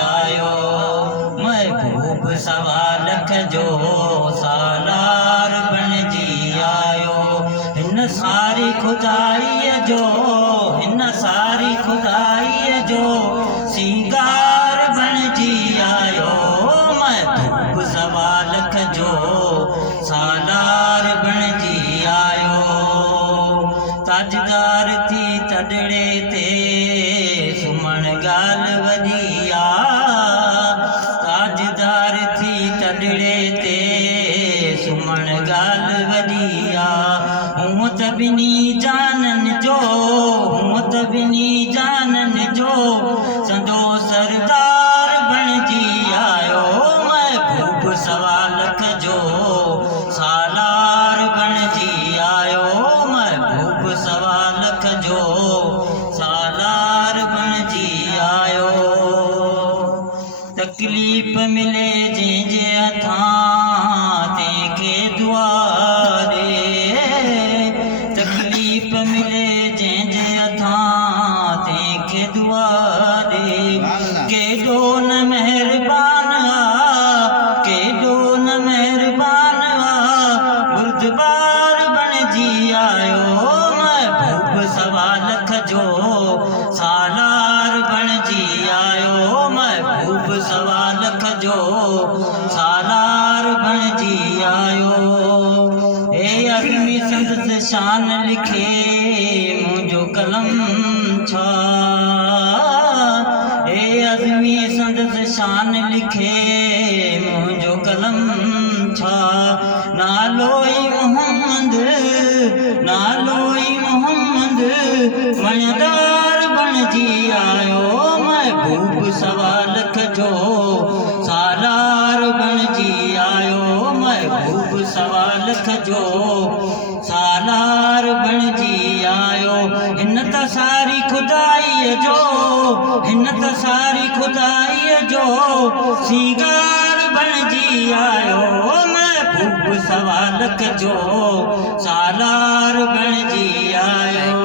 आयो। महबूब सवा लख जो सालार बणजी आयो। हिन सारी खुदाई जो, हिन सारी खुदाई जो सिंगार बणजी आयो। महबूब सवा लख जो सालार बणजी आयो। ताजदार थी तड़ड़े ते सुमण गाल वॾी आ। ताजदार थी तड़ड़े ते सुमण गाल वॾी आ। हूअं त ॿिनी जाननि जो, हूअं त ॿिनी जाननि जो संदो सरदार बणजी आयो। महबूब सवा लख जो सालार बणजी आयो। महबूब सवा लख जो सालार बणजी आयो। तकलीफ़ मिले जंहिंजे हथां तंहिंखे दुआ ॾे। तकलीफ़ मिले जंहिंजे हथां तंहिंखे दुआ ॾे। केॾो न महिरबान आ, केॾो न महिरबान आ, बुरदबार बणजी आयो। महबूब सवा लख जो सालार बणजी आयो। महबूब सवा लख जो सालार बणजी आयो। हे अज़मी संदसि शान लिखे मुंहिंजो कलम छा। हे अज़मी संदसि शान लिखे मुंहिंजो कलम छा। नालो ई मोहम्मद, नालो ई मोहम्मद मणदार बणजी आयो। महबूब सवा लख जो सालार बणजी आयो। महबूब सवा लख जो सालार बणजी आयो। हिन त सारी खुदाई जो, हिन त सारी खुदाई जो सिंगार बणजी आयो। महबूब सवा लख जो सालार बणजी आयो।